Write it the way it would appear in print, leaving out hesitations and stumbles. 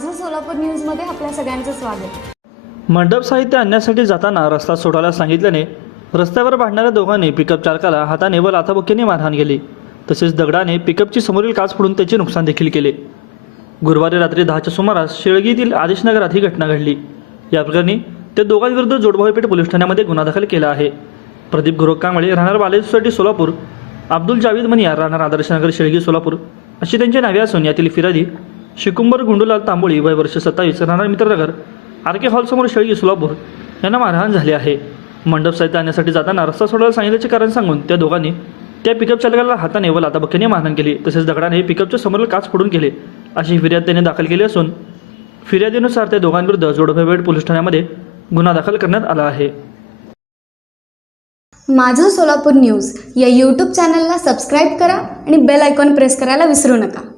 माझं सोलापूर न्यूजमध्ये आपल्या सगळ्यांचं स्वागत। मंडप साहित्य आणण्यासाठी जाताना रस्ता सोडायला सांगितल्याने रस्त्यावर भांडणाऱ्या दोघांनी पिकअप चालकाला हाताने व लाथाबुक्क्याने मारहाण केली। तसेच दगडाने पिकअपची समोरील काच फोडून त्याचे नुकसान देखील केले। गुरुवारी रात्री 10च्या सुमारास शेळगीतील आदेशनगरात ही घटना घडली। या प्रकरणी त्या दोघांविरुद्ध जोडभाऊपेठ पोलीस ठाण्यामध्ये गुन्हा दाखल केला आहे। प्रदीप गुरु कांबळे राहणार बालाजी सोसायटी सोलापूर, अब्दुल जावेद मनियार राहणार आदर्शनगर शेळगी सोलापूर अशी त्यांची नावे असून यातील फिर्यादी शिकुंबर गुंडूलाल तांबोळी वय वर्ष 27 राहणार मित्रनगर आर.के. हॉलसमोर शेळगी सोलापूर यांना मारहाण झाली आहे। मंडप साहित्य आणण्यासाठी जाताना रस्ता सोडायला सांगितल्याचे कारण सांगून त्या दोघांनी त्या पिकअप चालकाला हाताने व लाथाबुक्क्याने मारहाण केली। तसेच दगडाने पिकअपच्या समोरील काच फोडून केले अशी फिर्याद त्यांनी दाखल केली असून फिर्यादीनुसार त्या दोघांविरुद्ध जोडभाऊपेठ पोलीस ठाण्यामध्ये गुन्हा दाखल करण्यात आला आहे। माझं सोलापूर न्यूज या यूट्यूब चॅनलला सबस्क्राईब करा आणि बेल आयकॉन प्रेस करायला विसरू नका।